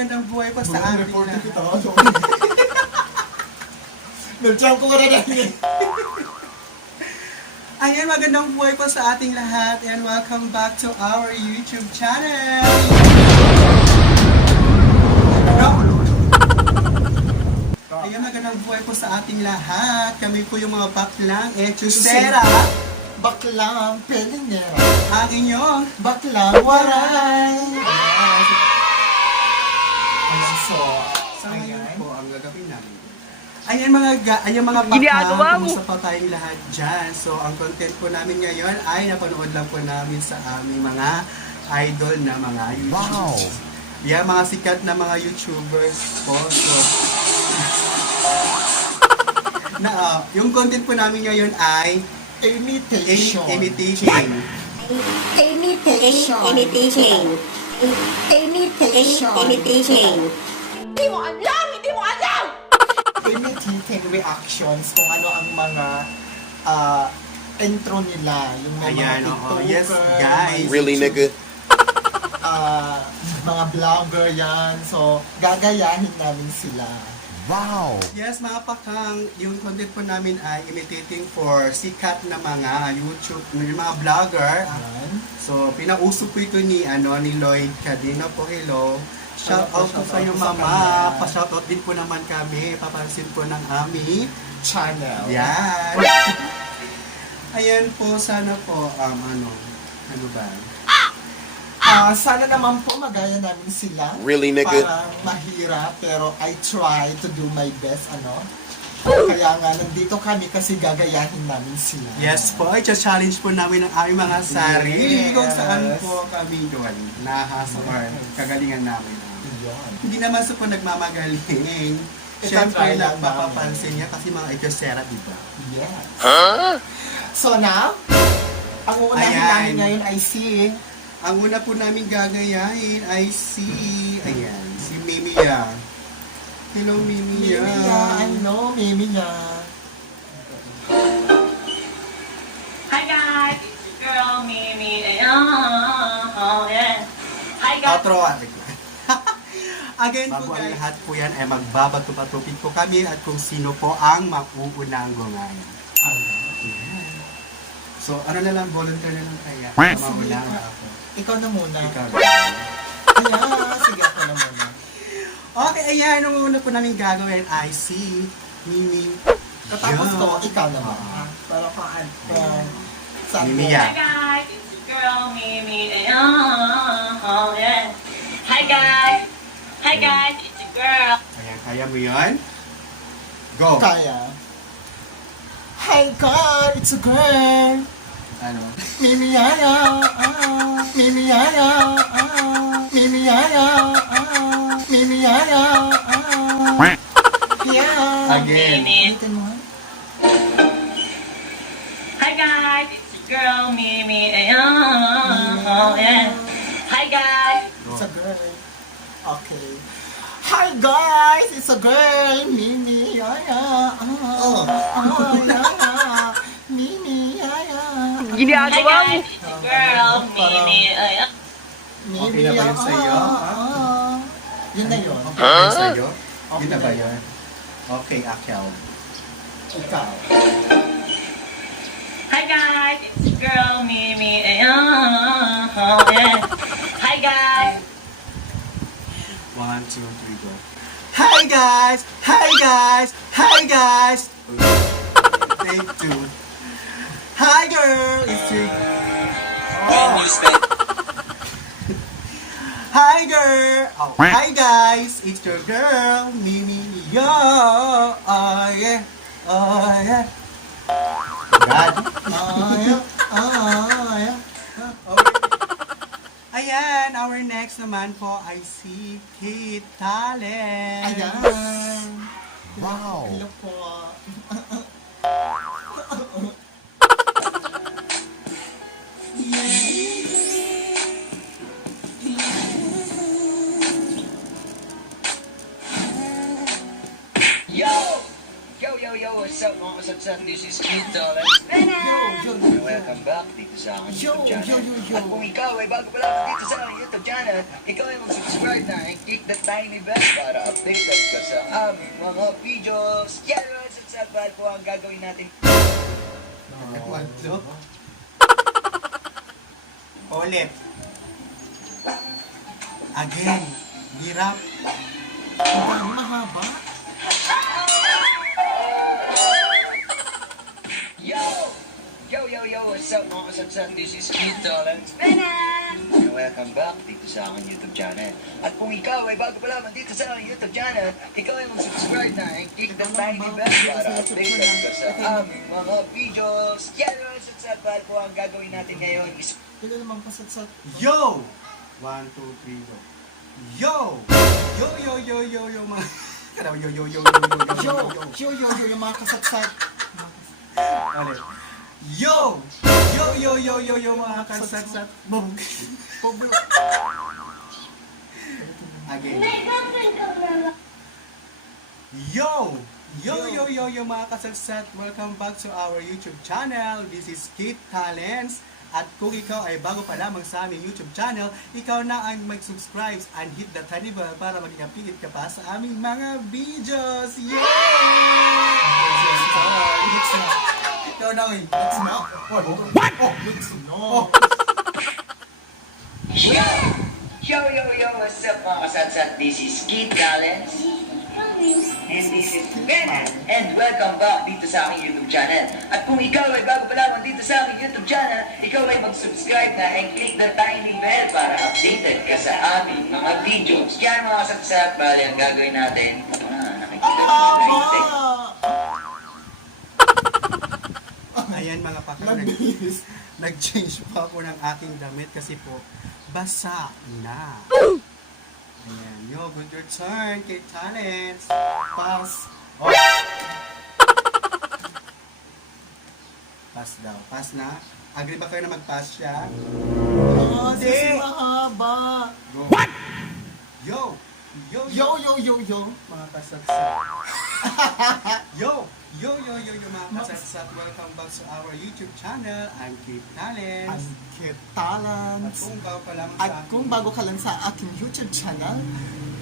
magandang buhay po sa ating lahat. Nag-jump ko na rin. Ayan, magandang buhay po sa ating lahat and welcome back to our YouTube channel. Ayan, magandang buhay po sa ating lahat. Kami po yung mga baklang etusera. Baklang Pelinera. Ang inyong Baklang Waray. sa ngayon po ang gagawin namin. Ayan mga baklang, kumusta pa tayong lahat dyan. So, ang content po namin ngayon ay napanood lang po namin sa aming mga idol na mga YouTubers. Wow! Yeah, mga sikat na mga YouTubers po. So, yung content po namin ngayon ay Imitation. Imitating. Hindi mo alam! Hindi mo alam! Imitating reactions kung ano ang mga intro nila. Yung mga Ayan, TikToker, yes guys. Really, nigga? Mga vlogger yan. So, gagayahin namin sila. Wow! Yes, mga pakang, yung content po namin ay imitating for sikat na mga YouTube, yung mga vlogger. Ayan. So, pinauso po ito ni Lloyd Cadena po. Hello. Shout out po sa iyo, mama. Pa-shout out din po naman kami. Papansin po ng aming Channel. yan. Ayan po, sana po, ano ba? Sana naman po magaya namin sila. Really, nigga? Parang mahirap, pero I try to do my best, Kaya nga, nandito kami kasi gagayahin namin sila. Yes po, i-challenge po namin ang aming mga sarili Yes. kung saan po kami doon nahasa or kagalingan namin. Yun. Hindi naman sa po nagmamagaling. Itatry Siyempre, lang nagpapapansin niya kasi mga etusera, di ba? Yes. Huh? So now, ang uunahin Ayan. namin ngayon ay si... Ang una po namin gagayahin ay si Mimiya. Hello, Mimiya. Mimiya. Hi guys! It's your girl, Mimi. Oh, yeah. Hi guys! Outro, Again po Bago ang guys, lahat po yan ay magbabatupatupid po kami at kung sino po ang makuunang gumayan. Ayan. So, ano na lang, volunteer na lang kaya. Mauna na ako. Ikaw na muna. Ikaw. Ayan, sige ako na muna. Okay, ayan. Ang una po namin gagawin ay si Mimi. Katapos Yeah. ko, ikaw naman. Para paan. Mimi Hi yan. guys! It's your girl, Mimi. Oh, yeah. Hi guys! Hi guys! It's your girl. Ayan, kaya mo yun? Go! Kaya. Hi God, it's a girl. Ano? Mimiyaya, Mimiyaya, Mimiyaya, Mimiyaya, yeah. Again. Mimi. Ulitin mo. Hi guys! It's your girl, Mimi. Oh, yeah. Hi guys! It's a girl. Okay. Hi guys, it's a girl, Mimi, yaya, yaya, Mimi, yaya. Hi guys! It's your girl, Mimi. Okay na ba yun sa'yo? Yun na yun. Okay na yun sa'yo? Yun na ba yun? Okay, Akel. Ikaw. Hi guys! It's your girl, Mimi. Oh, yeah. Hi guys! 1, 2, 3, go. Hi guys! Hi guys! Hi guys! Take 2. Hi girl! It's your... Hi girl! Oh, hi guys! It's your girl, Mimi. Yo! Oh yeah! Oh yeah! God! Okay. Ayan, our next naman po ay si Kate Talent. Ayan. Wow! Hello po. Yo, what's what's up mga kasatsan? This is Keith Dolan. Welcome back dito sa aking YouTube channel. At kung ikaw ay bago pa lang dito sa aking YouTube channel, ikaw ay mag-subscribe na and click the tiny bell para updated ka sa aming mga videos. Yan mga kasatsan, bahal po ang gagawin natin. Nagwadlo. Ulit. Again. Hirap. Ang mahaba. Yo, what's up mga kasatsan? This is Keith Dolan. Welcome back dito sa aking YouTube channel. At kung ikaw ay bago pa lamang dito sa aking YouTube channel, ikaw ay mag-subscribe na and click the tiny bell para updated ka sa aming mga videos. Yan mga kasatsan, bahal po ang gagawin natin ngayon is Kailan naman kasatsat? Yo! 1, 2, 3, go. Yo! Yo, mga... Karaw, yo, Yung mga kasatsat. Ulit. Yo, mga kasatsat. Boom. Again. Yo, mga kasatsat. Welcome back to our YouTube channel. This is Keith Talents. At kung ikaw ay bago pa lamang sa aming YouTube channel, ikaw na ang mag-subscribe and hit the tiny bell para maging updated ka pa sa aming mga videos. Yay! Ikaw na, oy. Let's not. What? Oh, let's not. Yo, what's up mga kasatsat? This is Keith Talents. And this is Cadena. And welcome back dito sa aking YouTube channel. At kung ikaw ay bago pa lamang dito sa aking YouTube channel, ikaw ay mag-subscribe na and click the tiny bell para updated ka sa aming mga videos. Yan mga kasatsat, bali ang gagawin natin. Nakikita mo na yung Ayan mga pakang, nag-change pa ako ng aking damit kasi po, basa na. Ayan, yo, good your turn, Keith Talents. Pass. Oh. Pass daw, pass na. Agree ba kayo na mag-pass siya? Oh, kasi mahaba. Go. What? Yo, mga kasatsat. Yo, mga kasatsat. Welcome back to our YouTube channel. I'm Keith Talents. Ang Keith Talents. At kung bago ka lang sa At kung bago ka lang sa aking YouTube channel,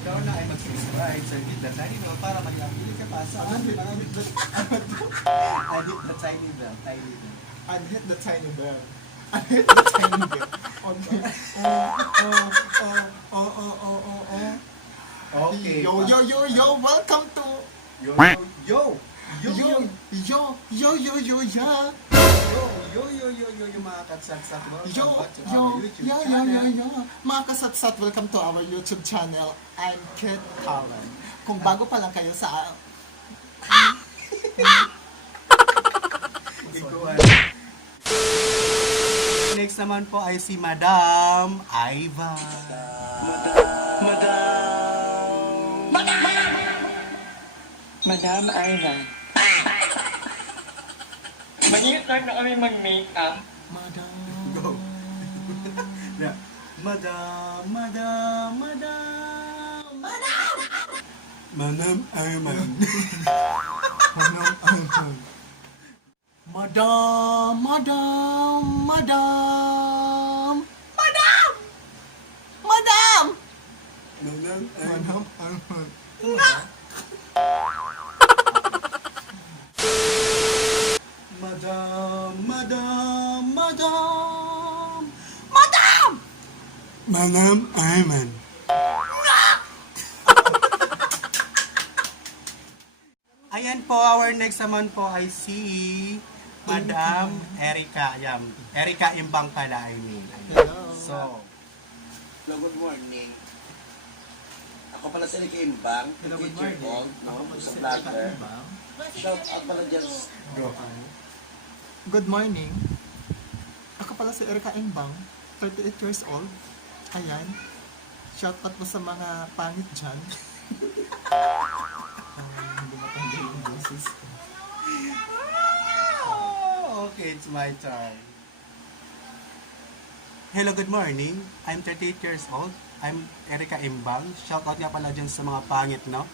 ikaw na ay mag-subscribe sa hit the tiny bell para mag-update ka pa sa aming mga hit the tiny bell. and hit the tiny bell. And hit the tiny bell. Okay. Yo, welcome to Yo, mga kasatsat. Welcome back to our YouTube channel. Mga kasatsat, welcome to our YouTube channel. I'm Keith Talent. Kung bago pa lang kayo sa... Next naman po ay si Madam Iva. Madam Iva. Mag-i-start na kami mag-makeup. Go. Yeah. Madam Ayman. Madam Ayman. Ayan po, our next naman po ay si Madam Erica. Yan. Erica Imbang pala, I mean. Ayan. So, Hello, good morning. Ako pala si Ricky Imbang, Hello, good teacher morning. po, sa vlogger. Shout out pala dyan. go. Good morning. Ako pala si Erica Imbang, 38 years old. Ayan. Shoutout mo sa mga pangit dyan. Hindi matanggal yung boses ko. Okay, it's my turn. Hello, good morning. I'm 38 years old. I'm Erica Imbang. Shoutout nga pala dyan sa mga pangit, no?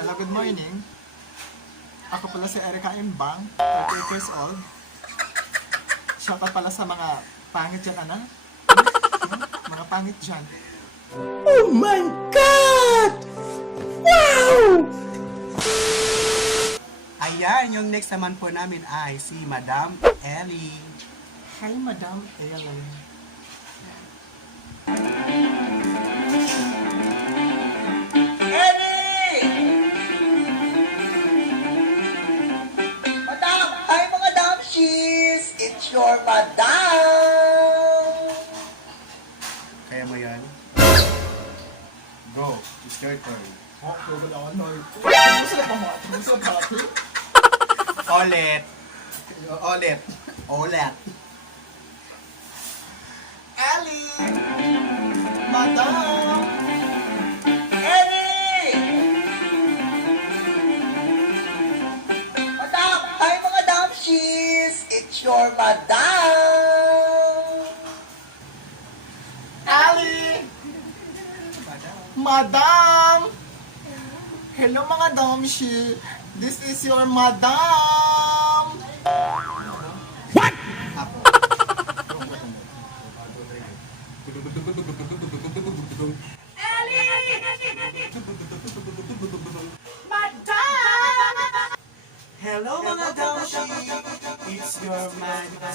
Hello, good morning. Ako pala si Erica Imbang, 38 years old. Shoutout pala sa mga pangit dyan, ana. Mga pangit dyan. Oh my God! Wow! Ayan, yung next naman po namin ay si Madam Ellie. Hi, Madam Ellen. Eddie! Madam! Hi mga damshies! It's your madam! Kaya mo yan? Go, it's your turn. Olet. Olet. Olet. Ellie! Madam! Eddie! Madam! Hi mga damshies! It's your madam! Ali! Madam! Hello mga damshi! This is your madam! Hello mga damshi, it's your madam.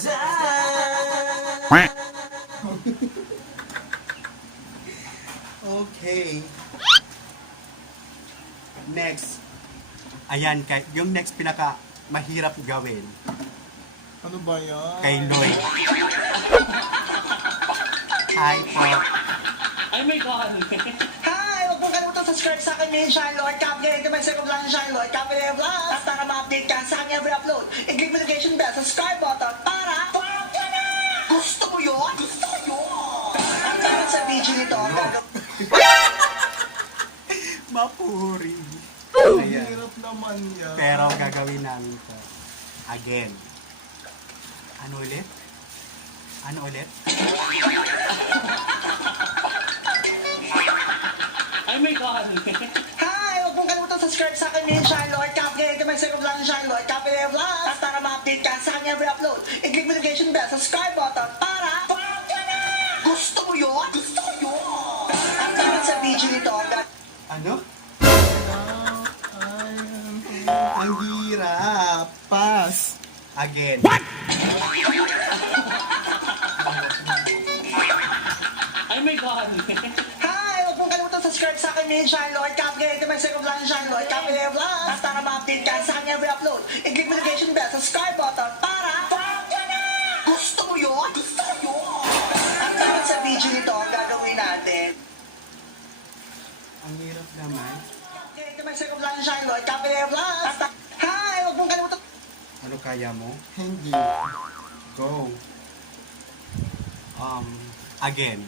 Okay. Next. Ayan, yung next pinaka mahirap gawin Ano ba yan? kay Lloyd. Hi po. Ay, my God. Hi! Huwag mong kalimutan subscribe sa akin ngayon, Shine Lloyd. Kapag ito may second lang Shine Lloyd. Kapag ito vlogs. At para ma-update ka sa aking every upload. I-click mo notification bell, subscribe button para... Gusto mo yun? Gusto ko yun! At para sa video nito, Mapuri. Ang Ayan. hirap naman yan. Pero gagawin namin to. Again. Ano ulit? Ano ulit? Ay, my God. Hi! Huwag mong kalimutan subscribe sa akin ngayon, Shine Lloyd. Kapag ito may second lang Shine Lloyd. Kapag ito vlogs. At para ma-update ka sa aking every upload. I-click mo notification bell, subscribe button para... Gusto mo yun? Gusto ko yun! At para sa video nito, Ano? Ang hirap. Pass. Again. Ay, my God. Hi! Huwag mong kalimutan subscribe sa akin ngayon, Shine Lloyd. Kapag ito may second lang Shine Lloyd. Kapag ito vlogs. At para ma-update ka sa aking every upload. I-click mo notification bell, subscribe button para... Gusto mo yun? Gusto ko yun! At para sa video nito, ang gagawin natin. Ang hirap naman. Kapag ito may second lang Shine Lloyd. Kapag ito vlogs. Hi! Huwag mong kalimutan... Ano kaya mo? Hindi. Go. Again.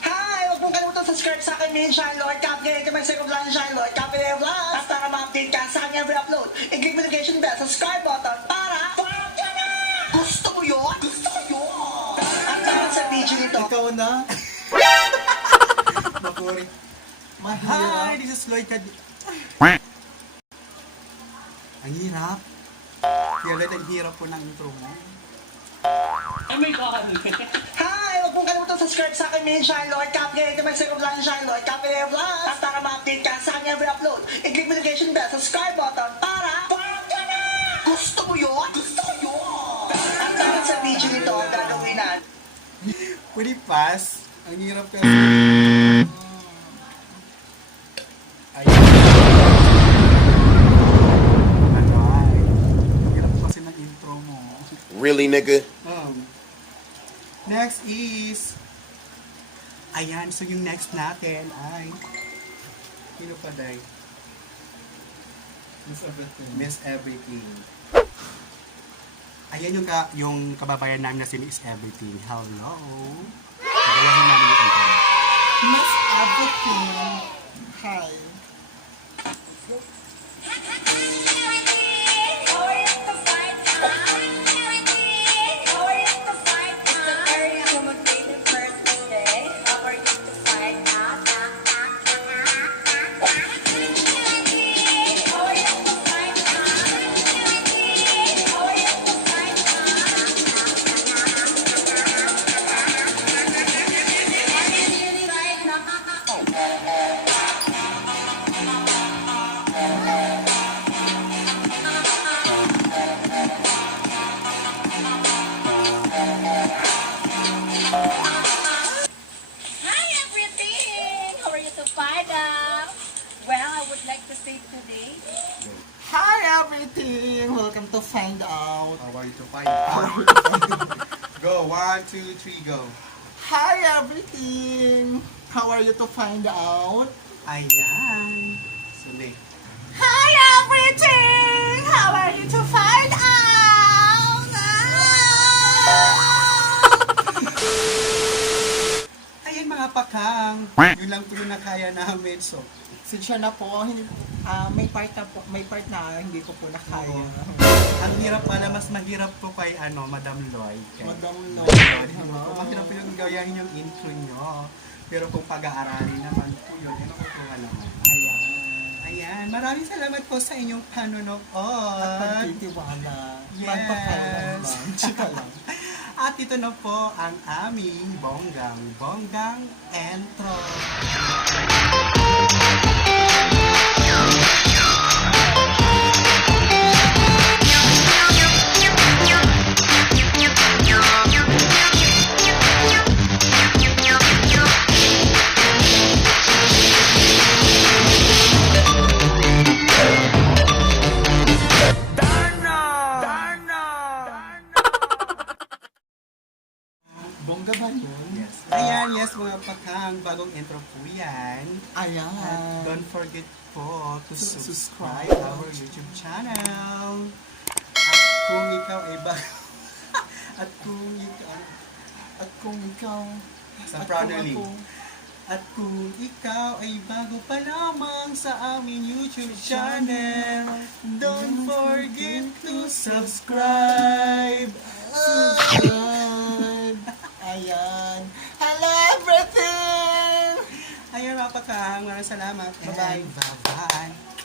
Hi! Huwag mong kalimutan subscribe sa akin ngayon, Shine Lloyd. Kapag ito may second lang Shine Lloyd. Kapag ito vlogs. At para ma-update ka sa aking every upload. I-click mo notification bell, subscribe button para... Gusto mo yun? Gusto ko yun! At para sa video nito... Ikaw na. Mapuri. Hi, Mahirap. this is Lloyd Cadena. Ang hirap. Kaya Lloyd, ang hirap po ng intro mo. Ay, my God. Hi! Huwag mong kalimutan subscribe sa akin ngayon, Shine Lloyd. Kapag ito may second lang Shine Lloyd. Kapag ito vlogs. At para ma-update ka sa aking every upload. I-click mo notification bell, subscribe button para... Gusto mo yun? Gusto ko yun! At para sa video nito, ang gagawin natin. Pwede pass. Ang hirap kasi. Ayan. Ano ay. Ang hirap kasi ng intro mo. Really, nigga? Next is... Ayan, so yung next natin ay... Sino pa day? Miss everything. Miss Everything. Ayan yung kababayan namin na si Miss Everything. Hello! Gagayahin namin yung intro. Miss everything. Hi. everything! Welcome to Find Out. How are you to find out? Go, 1, 2, 3, go. Hi everything! How are you to find out? Ayan. Sunday. Hi everything! How are you to find out? Ayan mga pakang. Yun lang po yung nakaya namin. So, Sinsya na po, hindi, may part na hindi ko po nakaya. ang hirap pala, mas mahirap po kay Madam Lloyd. Kay Madam Lloyd. Lloyd. Mahirap po yung gayahin yung intro nyo. Pero kung pag-aaralin naman po yun, makukuha naman. Ayan. Ayan, maraming salamat po sa inyong panonood. At pagtitiwala. Yes. Magpapailan ba? Chika lang. At ito na po ang aming bonggang intro. Bongga ba yun? Yes. Ayan, yes mga pakang, bagong intro po yan. Ayan. At don't forget po to subscribe our YouTube channel. At kung ikaw ay at kung ikaw sa proudly. At kung ikaw ay bago pa lamang sa aming YouTube channel, don't forget to subscribe. Ayan. Hello everything! Ayan mga pakang, maraming salamat. Bye-bye. Bye-bye.